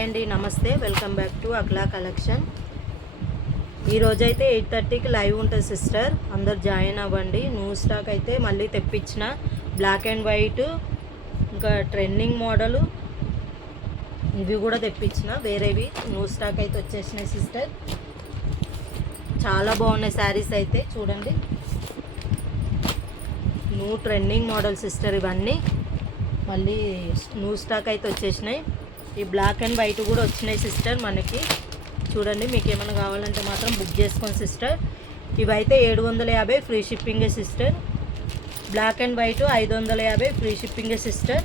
అండి నమస్తే, welcome back to అగ్లా collection. ఈరోజైతే 8:30కి లైవ్ ఉంటుంది సిస్టర్, అందరు జాయిన్ అవ్వండి. న్యూ స్టాక్ అయితే మళ్ళీ తెప్పించిన బ్లాక్ అండ్ వైట్, ఇంకా ట్రెండింగ్ మోడలు ఇవి కూడా తెప్పించిన. వేరేవి న్యూ స్టాక్ అయితే వచ్చేసినాయి సిస్టర్. చాలా బాగున్నాయి శారీస్ అయితే చూడండి. న్యూ ట్రెండింగ్ మోడల్ సిస్టర్, ఇవన్నీ మళ్ళీ న్యూ స్టాక్ అయితే వచ్చేసినాయి. ఈ బ్లాక్ అండ్ వైట్ కూడా వచ్చినాయి సిస్టర్ మనకి. చూడండి, మీకు ఏమైనా కావాలంటే మాత్రం బుక్ చేసుకోండి సిస్టర్. ఇవైతే 750 ఫ్రీ షిప్పింగే sister. Black and white 550 free షిప్పింగే సిస్టర్.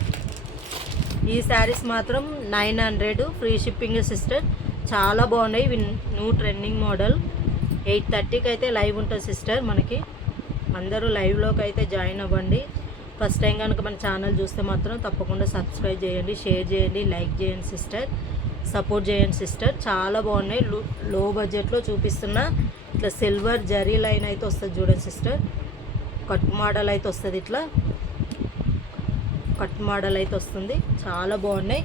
ఈ శారీస్ మాత్రం 900 ఫ్రీ షిప్పింగే సిస్టర్. చాలా బాగున్నాయి. ఇవి న్యూ ట్రెండింగ్ మోడల్. 8:30కి అయితే లైవ్ ఉంటుంది సిస్టర్ మనకి. అందరూ లైవ్లోకి అయితే జాయిన్ అవ్వండి. ఫస్ట్ టైం కనుక మన ఛానల్ చూస్తే మాత్రం తప్పకుండా సబ్స్క్రైబ్ చేయండి, షేర్ చేయండి, లైక్ చేయండి సిస్టర్, సపోర్ట్ చేయండి సిస్టర్. చాలా బాగున్నాయి. లో బడ్జెట్లో చూపిస్తున్న ఇట్లా సిల్వర్ జరీ లైన్ అయితే వస్తుంది చూడండి సిస్టర్. కట్ మోడల్ అయితే వస్తుంది, ఇట్లా కట్ మోడల్ అయితే వస్తుంది. చాలా బాగున్నాయి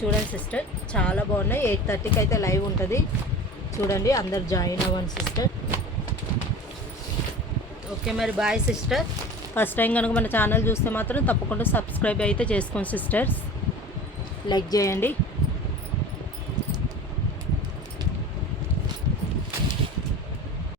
చూడండి సిస్టర్, చాలా బాగున్నాయి. 8:30కి అయితే లైవ్ ఉంటుంది చూడండి. అందరు జాయిన్ అవ్వండి సిస్టర్. ఓకే మరి, బాయ్ సిస్టర్. ఫస్ట్ టైం కనుక మన ఛానల్ చూస్తే మాత్రం తప్పకుండా సబ్స్క్రైబ్ అయితే చేసుకోండి సిస్టర్స్, లైక్ చేయండి.